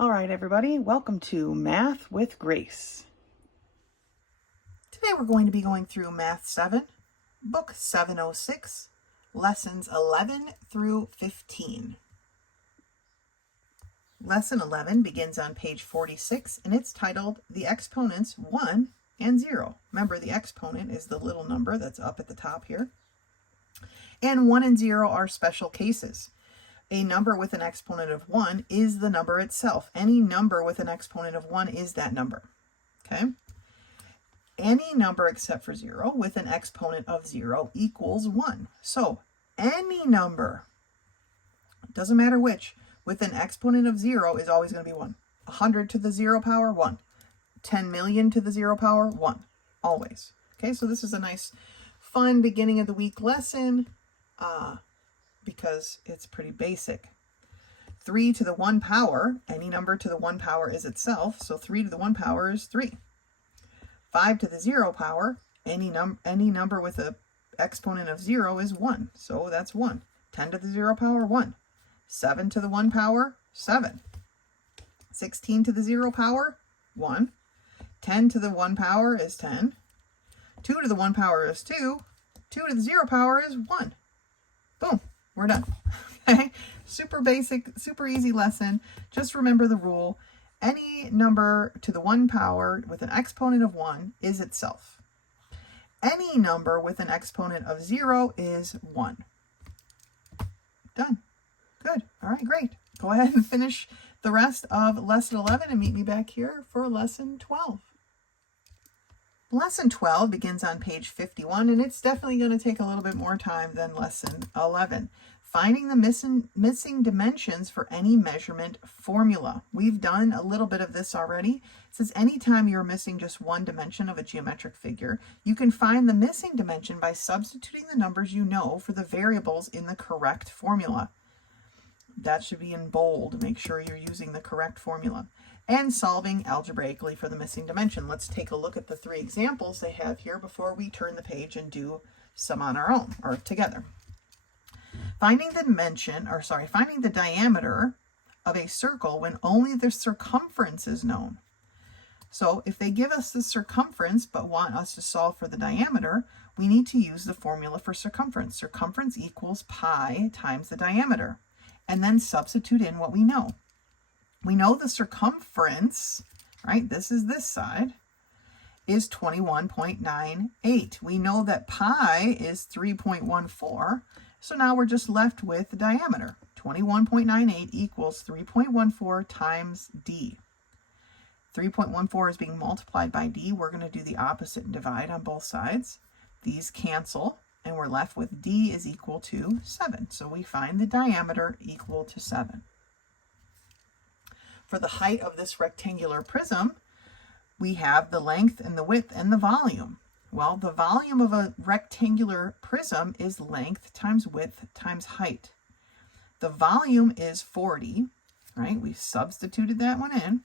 All right, everybody, welcome to Math with Grace. Today we're going to be going through Math 7, Book 706, Lessons 11 through 15. Lesson 11 begins on page 46, and it's titled The Exponents 1 and 0. Remember, the exponent is the little number that's up at the top here. And 1 and 0 are special cases. A number with an exponent of 1 is the number itself. Any number with an exponent of 1 is that number. Okay? Any number except for 0 with an exponent of 0 equals 1. So any number, doesn't matter which, with an exponent of 0 is always going to be 1. 100 to the 0 power, 1. 10 million to the 0 power, 1. Always. Okay, so this is a nice, fun beginning of the week lesson. Because it's pretty basic. 3 to the 1 power, any number to the 1 power is itself, so 3 to the 1 power is 3. 5 to the 0 power, any number with an exponent of 0 is 1, so that's 1. 10 to the 0 power, 1. 7 to the 1 power, 7. 16 to the 0 power, 1. 10 to the 1 power is 10. 2 to the 1 power is 2. 2 to the 0 power is 1. Boom. We're done. Okay, super basic, super easy lesson. Just remember the rule. Any number to the 1 power with an exponent of 1 is itself. Any number with an exponent of 0 is 1. Done. Good. All right, great. Go ahead and finish the rest of lesson 11 and meet me back here for lesson 12. Lesson 12 begins on page 51, and it's definitely going to take a little bit more time than lesson 11. Finding the missing dimensions for any measurement formula. We've done a little bit of this already. It says anytime you're missing just one dimension of a geometric figure, you can find the missing dimension by substituting the numbers you know for the variables in the correct formula. That should be in bold. Make sure you're using the correct formula. And solving algebraically for the missing dimension. Let's take a look at the 3 examples they have here before we turn the page and do some on our own or together. Finding the diameter of a circle when only the circumference is known. So if they give us the circumference but want us to solve for the diameter, we need to use the formula for circumference. Circumference equals pi times the diameter. And then substitute in what we know. We know the circumference, right? This is this side, is 21.98. We know that pi is 3.14. So now we're just left with the diameter. 21.98 equals 3.14 times d. 3.14 is being multiplied by d. We're going to do the opposite and divide on both sides. These cancel, and we're left with d is equal to 7. So we find the diameter equal to 7. For the height of this rectangular prism, we have the length and the width and the volume. Well, the volume of a rectangular prism is length times width times height. The volume is 40, right? We've substituted that one in.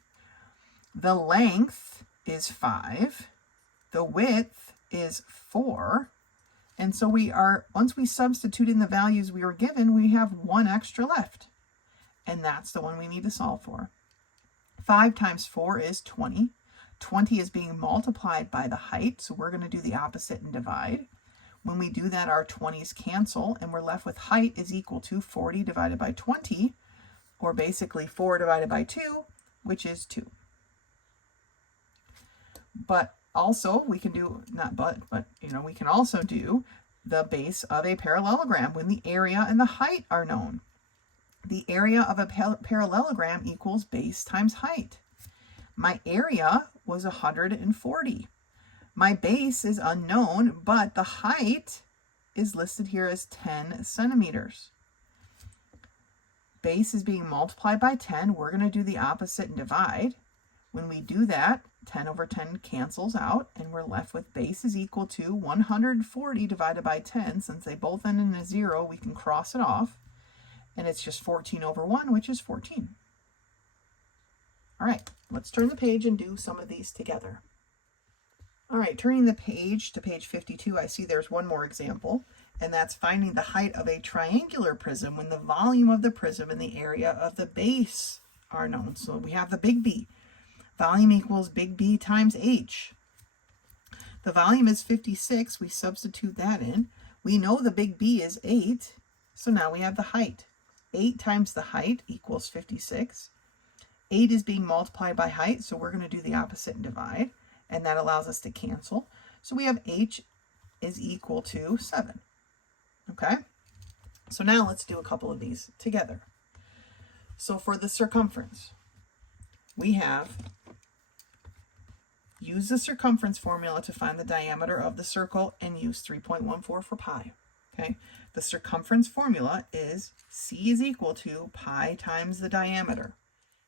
The length is 5. The width is 4. And so once we substitute in the values we were given, we have 1 extra left. And that's the one we need to solve for. 5 times 4 is 20. 20 is being multiplied by the height, so we're going to do the opposite and divide. When we do that, our 20s cancel, and we're left with height is equal to 40 divided by 20, or basically 4 divided by 2, which is 2. But also, we can do, we can also do the base of a parallelogram when the area and the height are known. The area of a parallelogram equals base times height. My area was 140. My base is unknown, but the height is listed here as 10 centimeters. Base is being multiplied by 10. We're going to do the opposite and divide. When we do that, 10 over 10 cancels out, and we're left with base is equal to 140 divided by 10. Since they both end in a 0, we can cross it off. And it's just 14 over 1, which is 14. All right, let's turn the page and do some of these together. All right, turning the page to page 52, I see there's one more example, and that's finding the height of a triangular prism when the volume of the prism and the area of the base are known. So we have the big B. Volume equals big B times H. The volume is 56. We substitute that in. We know the big B is 8. So now we have the height. 8 times the height equals 56. 8 is being multiplied by height, so we're going to do the opposite and divide. And that allows us to cancel. So we have H is equal to 7. Okay? So now let's do a couple of these together. So for the circumference, we have use the circumference formula to find the diameter of the circle and use 3.14 for pi. Okay? The circumference formula is C is equal to pi times the diameter.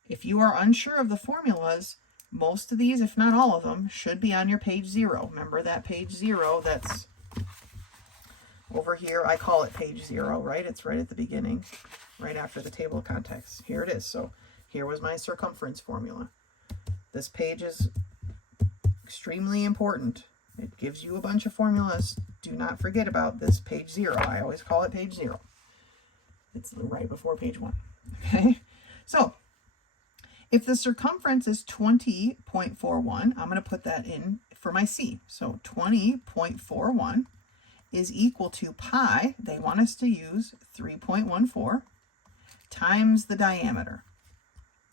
If you are unsure of the formulas, most of these, if not all of them, should be on your page 0. Remember that page 0 that's over here? I call it page 0, right? It's right at the beginning, right after the table of contents. Here it is. So here was my circumference formula. This page is extremely important. It gives you a bunch of formulas. Do not forget about this page 0. I always call it page 0. It's right before page 1. Okay? So if the circumference is 20.41, I'm going to put that in for my C. So 20.41 is equal to pi, they want us to use 3.14, times the diameter.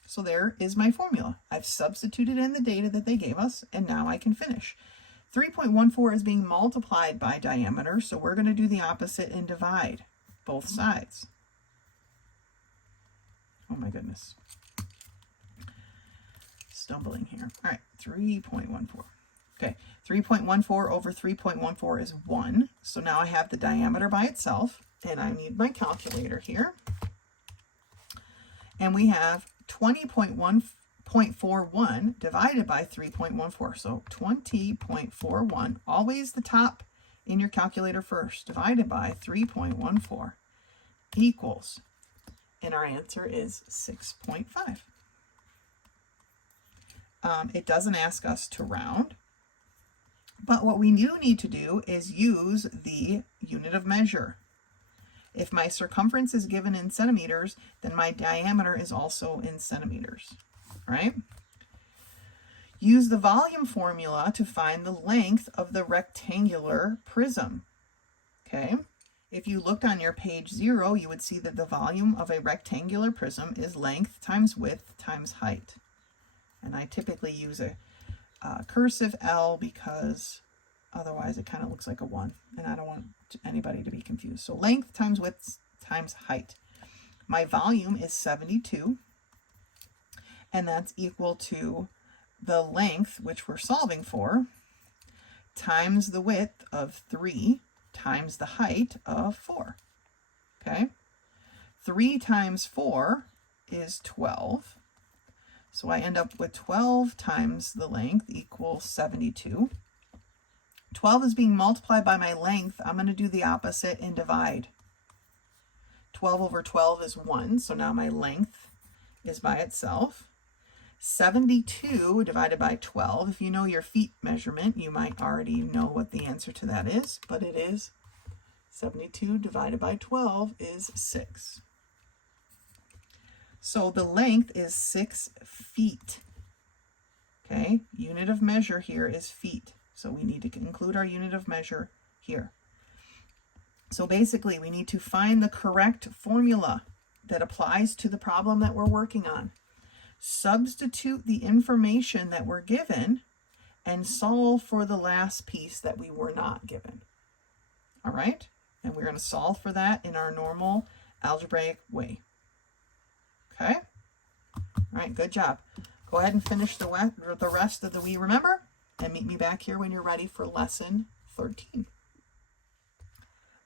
So there is my formula. I've substituted in the data that they gave us, and now I can finish. 3.14 is being multiplied by diameter, so we're going to do the opposite and divide both sides. Oh my goodness. Stumbling here. All right, 3.14. Okay, 3.14 over 3.14 is 1. So now I have the diameter by itself, and I need my calculator here. And we have 20.41 divided by 3.14. So 20.41, always the top in your calculator first, divided by 3.14 equals, and our answer is 6.5. It doesn't ask us to round, but what we do need to do is use the unit of measure. If my circumference is given in centimeters, then my diameter is also in centimeters, right? Use the volume formula to find the length of the rectangular prism, okay? If you looked on your page 0, you would see that the volume of a rectangular prism is length times width times height. And I typically use a cursive L because otherwise it kind of looks like a 1, and I don't want anybody to be confused. So length times width times height. My volume is 72, and that's equal to the length, which we're solving for, times the width of 3 times the height of 4. Okay? 3 times 4 is 12. So I end up with 12 times the length equals 72. 12 is being multiplied by my length. I'm going to do the opposite and divide. 12 over 12 is 1, so now my length is by itself. 72 divided by 12, if you know your feet measurement, you might already know what the answer to that is, but it is 72 divided by 12 is 6. So the length is 6 feet. Okay, unit of measure here is feet. So we need to include our unit of measure here. So basically we need to find the correct formula that applies to the problem that we're working on. Substitute the information that we're given and solve for the last piece that we were not given. All right? And we're going to solve for that in our normal algebraic way. Okay? All right, good job. Go ahead and finish the rest of the We Remember and meet me back here when you're ready for lesson 13.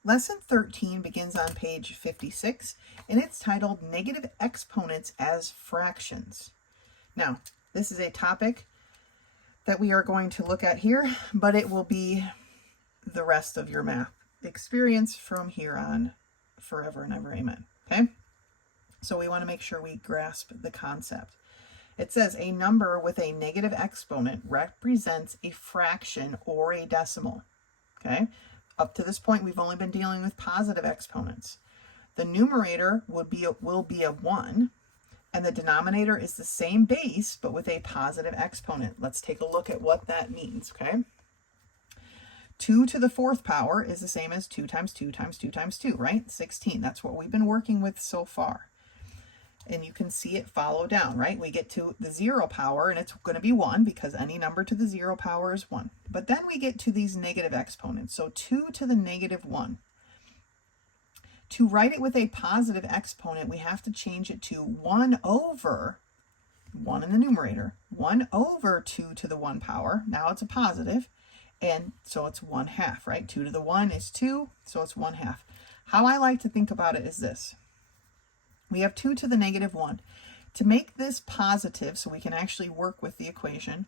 Lesson 13 begins on page 56, and it's titled Negative Exponents as Fractions. Now, this is a topic that we are going to look at here, but it will be the rest of your math experience from here on forever and ever. Amen. Okay? So we want to make sure we grasp the concept. It says a number with a negative exponent represents a fraction or a decimal. Okay? Up to this point, we've only been dealing with positive exponents. The numerator will be a 1, and the denominator is the same base, but with a positive exponent. Let's take a look at what that means, okay? 2 to the 4th power is the same as 2 times 2 times 2 times 2, right? 16. That's what we've been working with so far. And you can see it follow down, right? We get to the 0 power, and it's going to be 1 because any number to the 0 power is 1. But then we get to these negative exponents. So 2 to the negative 1. To write it with a positive exponent, we have to change it to 1 over 1 in the numerator, 1 over 2 to the 1 power. Now it's a positive, and so it's 1/2, right? 2 to the 1 is 2, so it's 1/2. How I like to think about it is this. We have 2 to the negative 1. To make this positive, so we can actually work with the equation,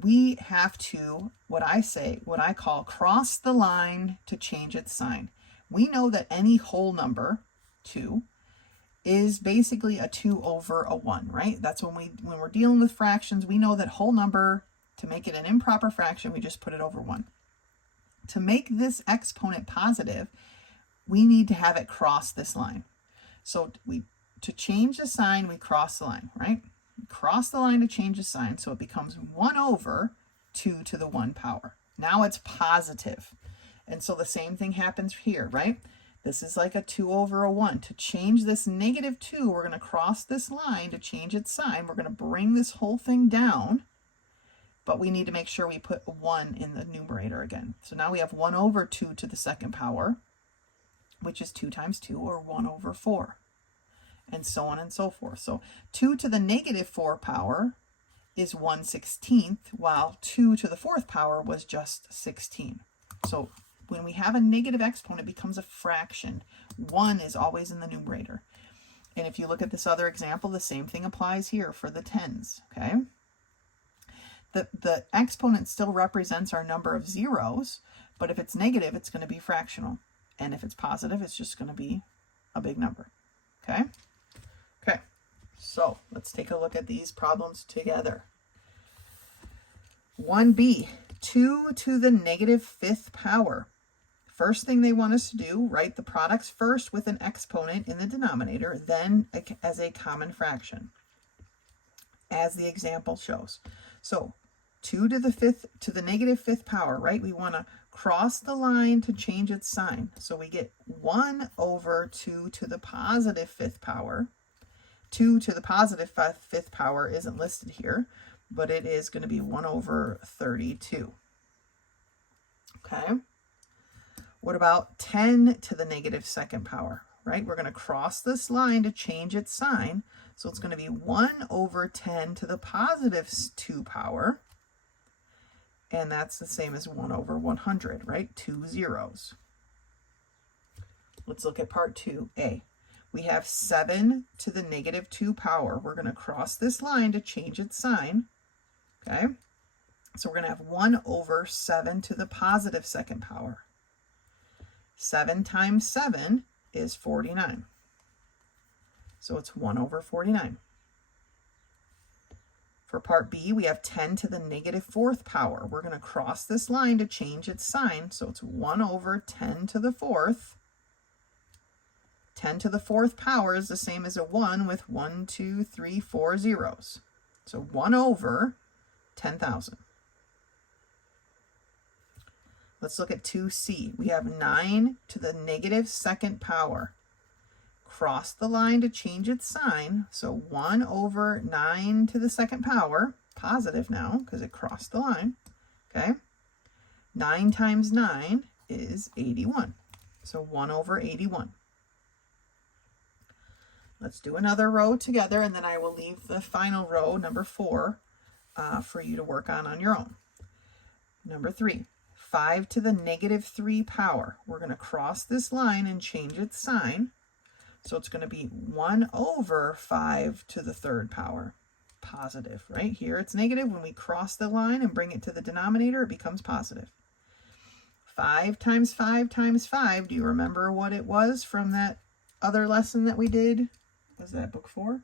we have to, what I call cross the line to change its sign. We know that any whole number, 2, is basically a 2 over a 1, right? That's when we're dealing with fractions, we know that whole number, to make it an improper fraction, we just put it over 1. To make this exponent positive, we need to have it cross this line. So to change the sign, we cross the line, right? Cross the line to change the sign, so it becomes 1 over 2 to the 1 power. Now it's positive. And so the same thing happens here, right? This is like a 2 over a 1. To change this negative 2, we're going to cross this line to change its sign. We're going to bring this whole thing down, but we need to make sure we put 1 in the numerator again. So now we have 1 over 2 to the 2nd power, which is 2 times 2, or 1 over 4, and so on and so forth. So 2 to the negative 4 power is 1/16, while 2 to the 4th power was just 16. So when we have a negative exponent, it becomes a fraction. 1 is always in the numerator. And if you look at this other example, the same thing applies here for the tens, okay? The exponent still represents our number of zeros, but if it's negative, it's going to be fractional. And if it's positive, it's just going to be a big number, okay? Okay, so let's take a look at these problems together. 1b, 2 to the negative 5th power. First thing they want us to do, write the products first with an exponent in the denominator, then as a common fraction, as the example shows. So 2 to the negative 5th power, right? We want to cross the line to change its sign. So we get 1 over 2 to the positive 5th power. 2 to the positive 5th power isn't listed here, but it is going to be 1 over 32. Okay. What about 10 to the negative 2nd power, right? We're going to cross this line to change its sign. So it's going to be 1 over 10 to the positive 2 power. And that's the same as 1 over 100, right? 2 zeros. Let's look at part 2a. We have 7 to the negative 2 power. We're going to cross this line to change its sign, okay? So we're going to have 1 over 7 to the positive 2nd power. 7 times 7 is 49. So it's 1 over 49. For part B, we have 10 to the negative 4th power. We're going to cross this line to change its sign. So it's 1 over 10 to the 4th. 10 to the 4th power is the same as a 1 with 1, 2, 3, 4 zeros. So 1 over 10,000. Let's look at 2c. We have 9 to the negative 2nd power. Cross the line to change its sign. So 1 over 9 to the 2nd power, positive now because it crossed the line. Okay. 9 times 9 is 81. So 1 over 81. Let's do another row together, and then I will leave the final row, number 4, for you to work on your own. Number 3, 5 to the negative 3 power. We're going to cross this line and change its sign. So it's going to be 1 over 5 to the 3rd power, positive, right? Here it's negative. When we cross the line and bring it to the denominator, it becomes positive. 5 times 5 times 5. Do you remember what it was from that other lesson that we did? Was that book 4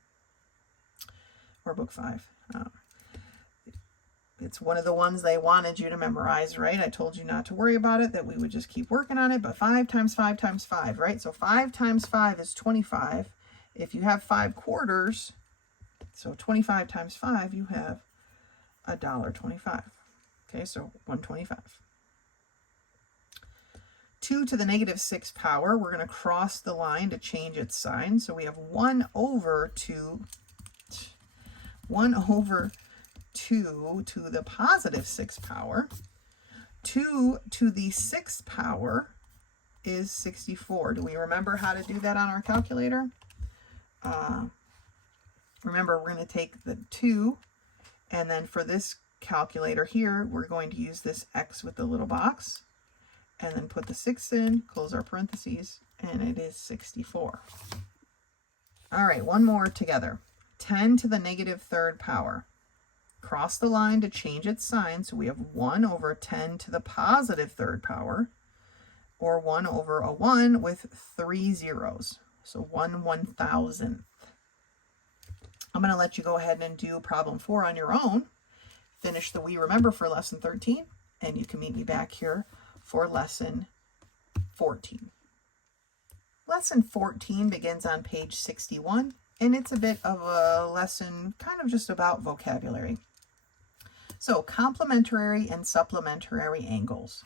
or book 5? It's one of the ones they wanted you to memorize, right? I told you not to worry about it, that we would just keep working on it, but 5 times 5 times 5, right? So 5 times 5 is 25. If you have 5 quarters, so 25 times 5, you have $1.25. Okay, so 125. 2 to the negative 6 power, we're going to cross the line to change its sign. So we have 1 over 2 to the positive 6 power. 2 to the 6th power is 64. Do we remember how to do that on our calculator? Remember, we're going to take the 2, and then for this calculator here, we're going to use this x with the little box, and then put the 6 in, close our parentheses, and it is 64. All right, one more together. 10 to the negative 3rd power. Cross the line to change its sign, so we have 1 over 10 to the positive 3rd power, or 1 over a 1 with 3 zeros. So 1/1000th. I'm going to let you go ahead and do problem 4 on your own. Finish the We Remember for lesson 13, and you can meet me back here for lesson 14. Lesson 14 begins on page 61, and it's a bit of a lesson kind of just about vocabulary. So, complementary and supplementary angles.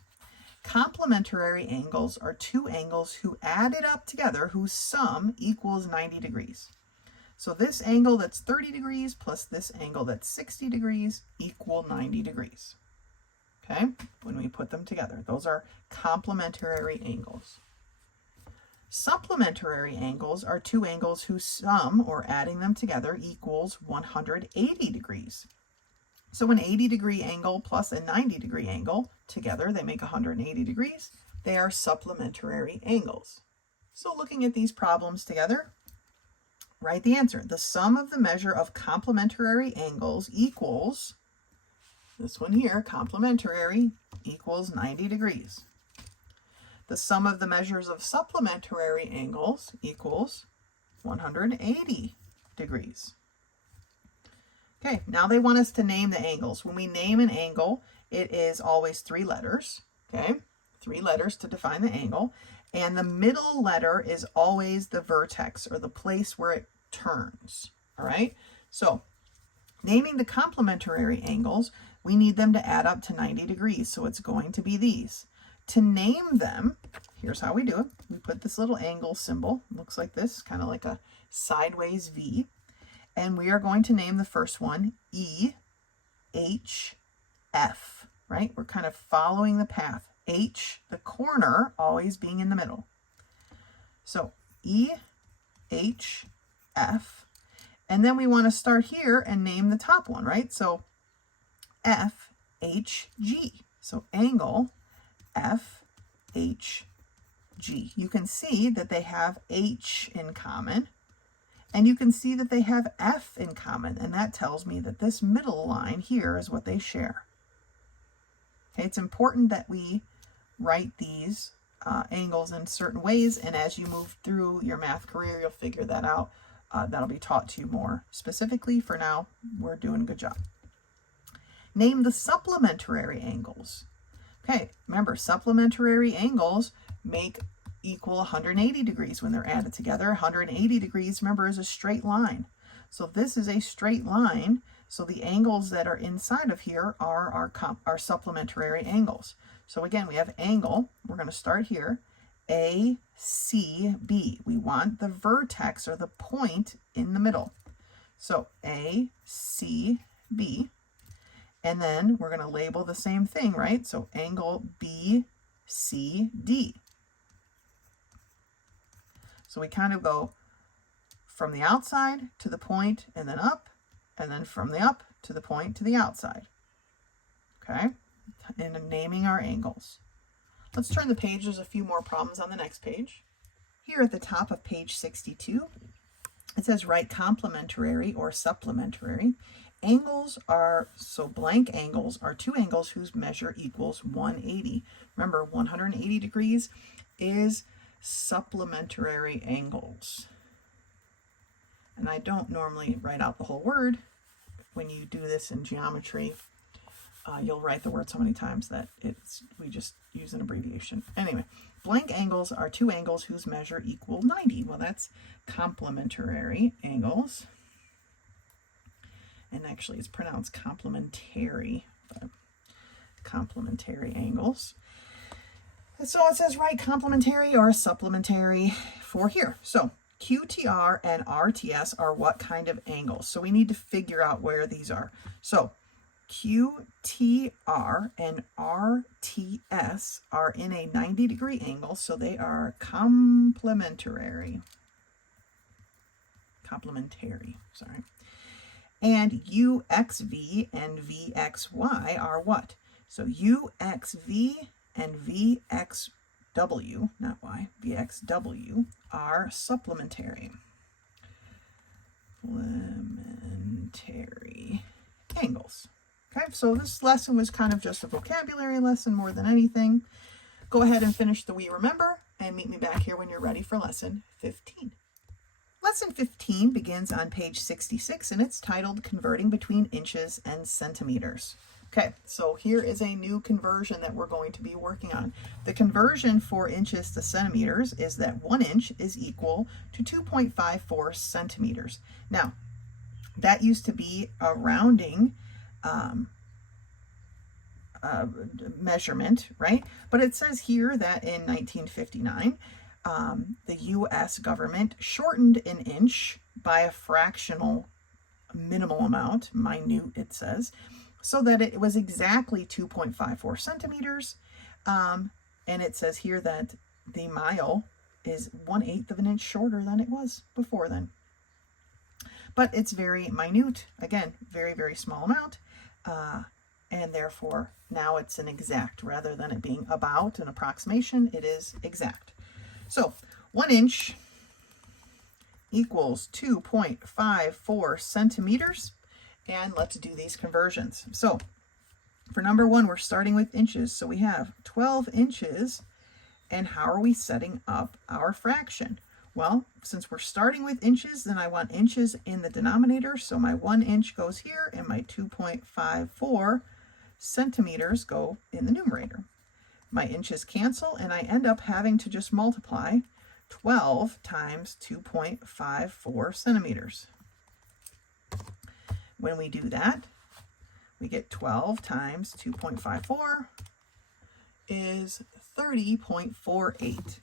Complementary angles are 2 angles who added up together whose sum equals 90 degrees. So this angle that's 30 degrees plus this angle that's 60 degrees equal 90 degrees. Okay, when we put them together, those are complementary angles. Supplementary angles are 2 angles whose sum, or adding them together, equals 180 degrees. So an 80-degree angle plus a 90-degree angle, together they make 180 degrees. They are supplementary angles. So looking at these problems together, write the answer. The sum of the measure of complementary angles equals, this one here, complementary, equals 90 degrees. The sum of the measures of supplementary angles equals 180 degrees. Okay, now they want us to name the angles. When we name an angle, it is always 3 letters, okay? 3 letters to define the angle. And the middle letter is always the vertex, or the place where it turns, all right? So, naming the complementary angles, we need them to add up to 90 degrees, so it's going to be these. To name them, here's how we do it. We put this little angle symbol, looks like this, kind of like a sideways V, and we are going to name the first one E, H, F, right? We're kind of following the path. H, the corner, always being in the middle. So E, H, F, and then we want to start here and name the top one, right? So F, H, G. So angle F, H, G. You can see that they have H in common, and you can see that they have F in common, and that tells me that this middle line here is what they share. Okay, it's important that we write these angles in certain ways, and as you move through your math career, you'll figure that out. That'll be taught to you more specifically. For now, we're doing a good job. Name the supplementary angles. Okay, remember, supplementary angles equal 180 degrees when they're added together. 180 degrees, remember, is a straight line. So this is a straight line. So the angles that are inside of here are our supplementary angles. So again, we have angle. We're going to start here. A, C, B. We want the vertex, or the point, in the middle. So A, C, B. And then we're going to label the same thing, right? So angle B, C, D. So we kind of go from the outside to the point, and then up, and then from the up to the point to the outside. Okay? And naming our angles. Let's turn the page. There's a few more problems on the next page. Here at the top of page 62, it says write complementary or supplementary. Angles are, so blank angles are 2 angles whose measure equals 180. Remember, 180 degrees is supplementary angles. And I don't normally write out the whole word when you do this in geometry. You'll write the word so many times that we just use an abbreviation. Anyway, blank angles are two angles whose measure equal 90. Well, that's complementary angles. And actually it's pronounced complementary, but complementary angles. And so it says write complementary or supplementary for here. So QTR and RTS are what kind of angles? So we need to figure out where these are. So QTR and RTS are in a 90-degree angle, so they are complementary. Sorry. And UXV and VXY are what? So UXV and VXW, not Y, VXW are supplementary. Supplementary angles. Okay, so this lesson was kind of just a vocabulary lesson more than anything. Go ahead and finish the We Remember and meet me back here when you're ready for lesson 15. Lesson 15 begins on page 66 and it's titled Converting Between Inches and Centimeters. Okay, so here is a new conversion that we're going to be working on. The conversion for inches to centimeters is that 1 inch is equal to 2.54 centimeters. Now, that used to be a rounding measurement, right? But it says here that in 1959, the U.S. government shortened an inch by a fractional minimal amount, minute it says, so that it was exactly 2.54 centimeters. And it says here that the mile is 1/8 of an inch shorter than it was before then. But it's very minute, again, very, very small amount. And therefore, now it's an exact. Rather than it being about an approximation, it is exact. So 1 inch equals 2.54 centimeters. And let's do these conversions. So for number 1, we're starting with inches. So we have 12 inches. And how are we setting up our fraction? Well, since we're starting with inches, then I want inches in the denominator. So my 1 inch goes here and my 2.54 centimeters go in the numerator. My inches cancel and I end up having to just multiply 12 times 2.54 centimeters. When we do that, we get 12 times 2.54 is 30.48.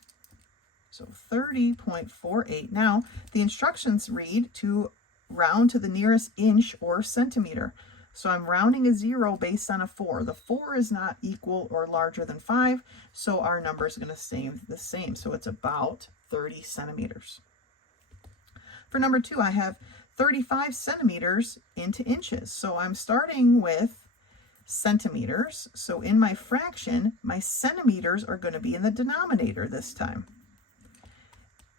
So 30.48. Now, the instructions read to round to the nearest inch or centimeter. So I'm rounding a 0 based on a 4. The 4 is not equal or larger than 5, so our number is going to stay the same. So it's about 30 centimeters. For number 2, I have 35 centimeters into inches. So I'm starting with centimeters. So in my fraction, my centimeters are going to be in the denominator this time.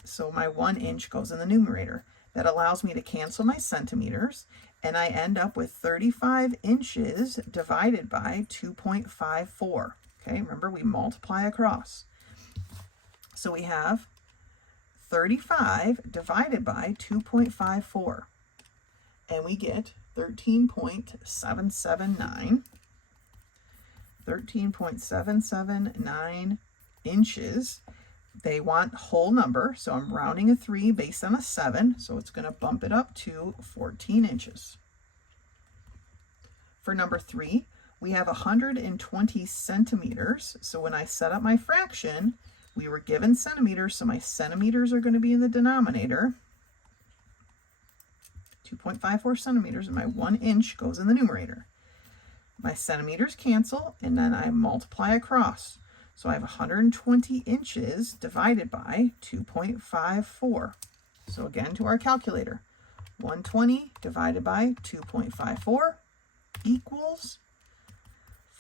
So my 1 inch goes in the numerator. That allows me to cancel my centimeters, and I end up with 35 inches divided by 2.54. Okay, remember we multiply across. So we have 35 divided by 2.54, and we get 13.779. 13.779 inches. They want whole number, so I'm rounding a 3 based on a 7, so it's going to bump it up to 14 inches. For number 3, we have 120 centimeters, so when I set up my fraction, we were given centimeters, so my centimeters are going to be in the denominator, 2.54 centimeters, and my 1 inch goes in the numerator. My centimeters cancel, and then I multiply across. So I have 120 inches divided by 2.54. So again, to our calculator, 120 divided by 2.54 equals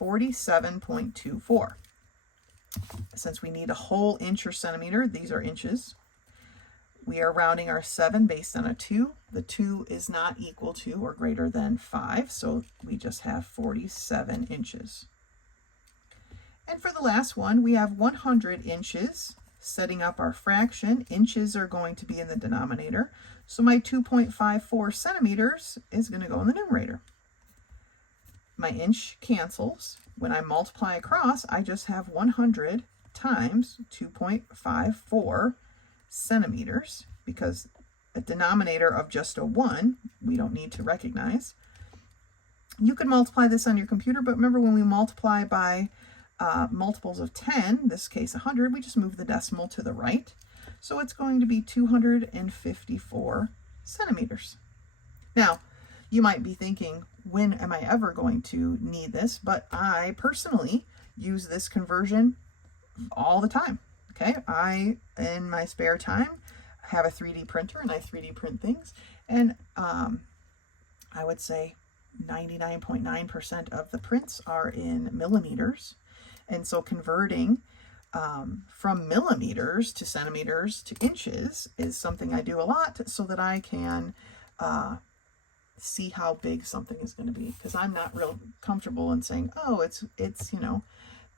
47.24. Since we need a whole inch or centimeter, these are inches. We are rounding our 7 based on a 2. The 2 is not equal to or greater than 5, so we just have 47 inches. And for the last one, we have 100 inches. Setting up our fraction, inches are going to be in the denominator. So my 2.54 centimeters is going to go in the numerator. my inch cancels. When I multiply across, I just have 100 times 2.54 centimeters, because a denominator of just a 1, we don't need to recognize. You can multiply this on your computer, but remember when we multiply by multiples of 10, in this case 100, we just move the decimal to the right. So it's going to be 254 centimeters. Now, you might be thinking, when am I ever going to need this? But I personally use this conversion all the time. Okay, I, in my spare time, have a 3D printer and I 3D print things. And I would say 99.9% of the prints are in millimeters. And so converting from millimeters to centimeters to inches is something I do a lot, so that I can see how big something is going to be, because I'm not real comfortable in saying, oh, it's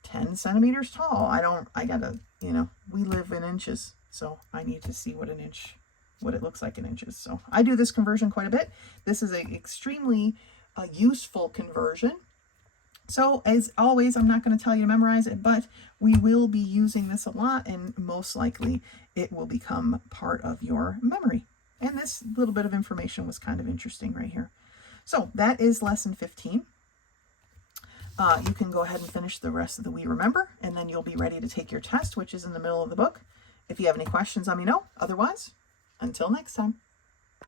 10 centimeters tall. I gotta, we live in inches, so I need to see what it looks like in inches. So I do this conversion quite a bit. This is an extremely useful conversion. So as always, I'm not going to tell you to memorize it, but we will be using this a lot, and most likely it will become part of your memory. And this little bit of information was kind of interesting right here. So that is lesson 15. You can go ahead and finish the rest of the We Remember, and then you'll be ready to take your test, which is in the middle of the book. If you have any questions, let me know. Otherwise, until next time.